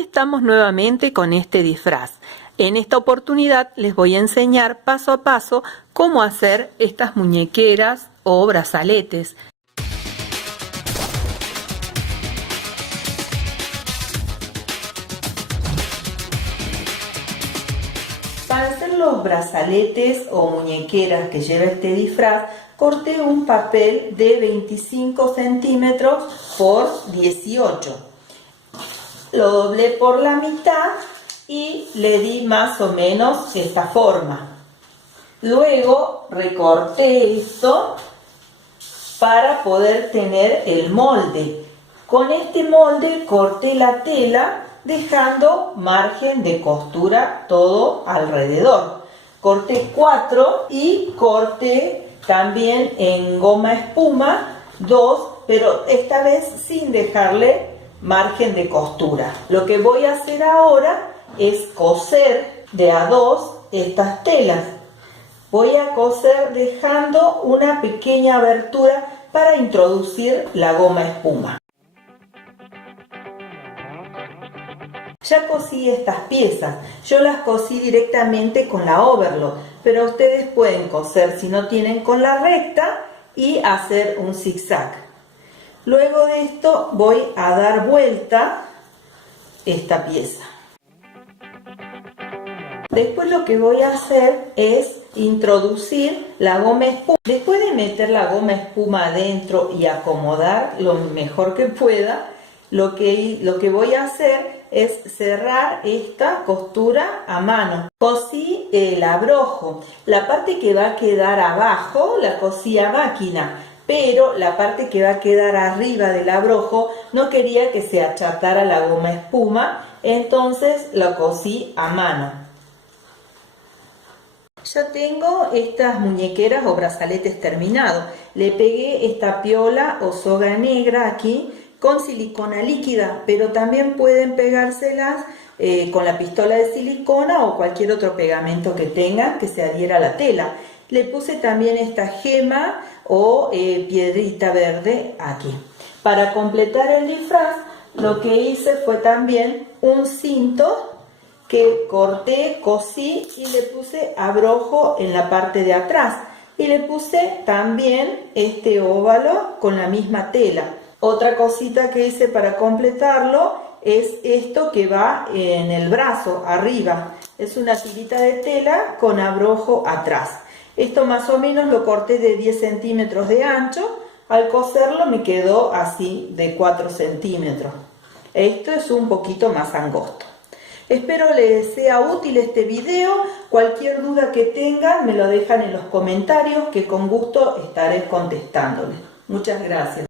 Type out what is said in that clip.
Aquí estamos nuevamente con este disfraz. En esta oportunidad les voy a enseñar paso a paso cómo hacer estas muñequeras o brazaletes. Para hacer los brazaletes o muñequeras que lleva este disfraz, corté un papel de 25 centímetros por 18. Lo doblé por la mitad y le di más o menos esta forma. Luego recorté esto para poder tener el molde. Con este molde corté la tela dejando margen de costura todo alrededor. Corté 4 y corté también en goma espuma 2, pero esta vez sin dejarle margen de costura. Lo que voy a hacer ahora es coser de a 2 estas telas. Voy a coser dejando una pequeña abertura para introducir la goma espuma. Ya cosí estas piezas, yo las cosí directamente con la overlock, pero ustedes pueden coser si no tienen con la recta y hacer un zigzag. Luego de esto voy a dar vuelta esta pieza. Después lo que voy a hacer es introducir la goma espuma. Después de meter la goma espuma adentro y acomodar lo mejor que pueda, lo que voy a hacer es cerrar esta costura a mano. Cosí el abrojo. La parte que va a quedar abajo la cosí a máquina, pero la parte que va a quedar arriba del abrojo no quería que se achatara la goma espuma, entonces la cosí a mano. Ya tengo estas muñequeras o brazaletes terminados. Le pegué esta piola o soga negra aquí con silicona líquida, pero también pueden pegárselas con la pistola de silicona o cualquier otro pegamento que tengan que se adhiera a la tela. Le puse también esta gema o piedrita verde aquí. Para completar el disfraz, lo que hice fue también un cinto que corté, cosí y le puse abrojo en la parte de atrás. Y le puse también este óvalo con la misma tela. Otra cosita que hice para completarlo es esto que va en el brazo, arriba. Es una tirita de tela con abrojo atrás. Esto más o menos lo corté de 10 centímetros de ancho. Al coserlo me quedó así de 4 centímetros. Esto es un poquito más angosto. Espero les sea útil este video. Cualquier duda que tengan me lo dejan en los comentarios que con gusto estaré contestándoles. Muchas gracias.